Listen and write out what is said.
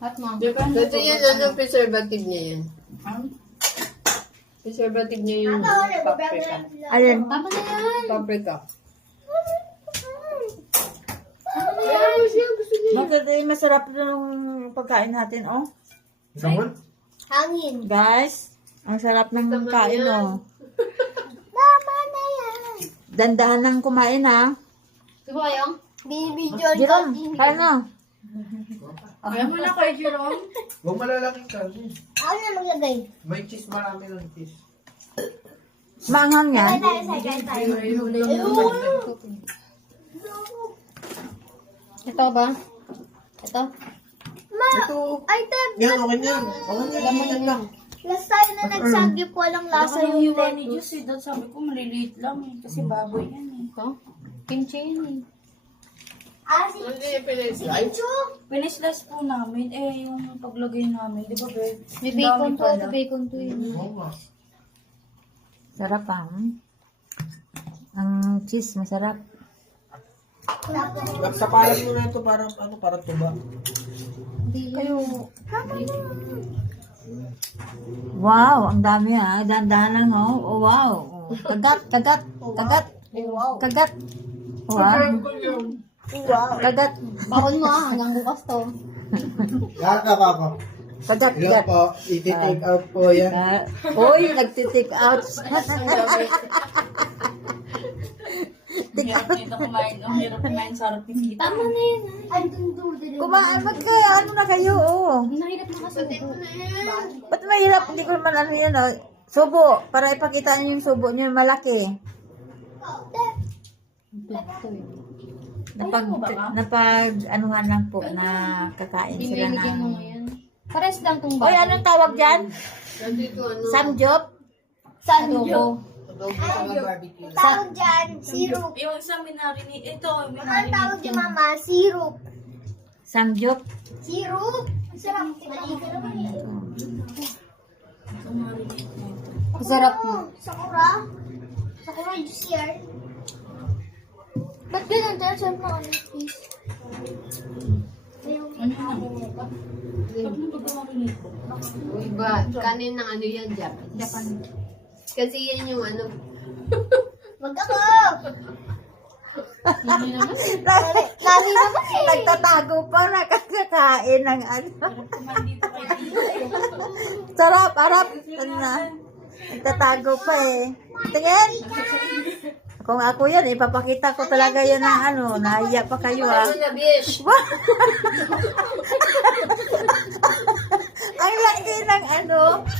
Hot mom. Ito yun, ano, preservative niya yun. Preservative niya yung paprika. Alin? Tama na yan. Paprika. Bakit masarap yung pagkain natin, oh. Naman? Hangin. Guys, ang sarap ng kain, oh. Tama na yan. Dandahan ng kumain, ha. Diba yung? Binibidyo. Jerome, kain na. Ayaw mo na kay Jerome. Huwag malalaking kasi. Ako na maglagay. May cheese, marami ng cheese. Maanghang yan. Second tayo. Ito ba? Ito? Ma, ay, Teb. Yan, okay na yan. Okay na yan lang. Last tayo na nagsagip, walang lasa yung lettuce. Dahil sabi ko, maliliit lang eh. Kasi baboy yan eh. Ito? Kimchi yan eh. Ah, si Hindi yung pinislice. Pinislice po namin. Eh, yung paglagay namin, di ba, babe? May Ang bacon dami to. pala. May bacon to yun. Oo nga. Sarap, ha. Ang cheese, masarap. Nagsapalan mo na ito parang, ano, parang tuba. Hindi kayo. Wow, ang dami, ha. Dandahan lang, oh. Oh, wow. Oh, kagat, kagat, kagat. Kagat. Wow. Kagat. Baon mo ah. Hanggang bukas to. Yan ka, Papa. Kagat, Yan kagat. po, iti-take out po yan. Uy, nagtitake out. Ang hirap nito kumain. Ang hirap kumain sa harap ng kita. Tama na yun. Ay, dun. Kumain, kaya ano na kayo, oh. Nahirap na kasi. Ba't mahirap? Hindi ko naman ano yun, oh. Subo, para ipakita niyo yung subo niyo, malaki. Napag-anuhan lang po na kakain sila Binibigyan mo ng... ngayon. Pares lang tong Oy, baboy. anong tawag dyan? Nandito, ano, Samjop? Adobo. adobo sa barbecue. Tawag dyan, syrup. Yung isang minarinate. Ito, Ano ang tawag dyan, mama? Syrup. Samjop? Syrup. Sarap. Maliit naman yan. Masarap mo. Sakura. Sakura juice yan. Ba't ganun tayo? Sarap na ano, please. Ano na? Sabi mo ba marinate po? Iba, kanin ng ano yan, Japan. Kasi yan yung ano, Wag ako! Yun yun naman. Lagi naman eh. Nagtatago pa na kakakain ng ano. Kumain dito kay Tito. Sarap, arap. Ano na? Nagtatago pa eh. Tingin! Kung ako yan, ipapakita ko talaga yan ng ano. Nahiya pa kayo, ah. ano na, bish? Ang laki ng ano.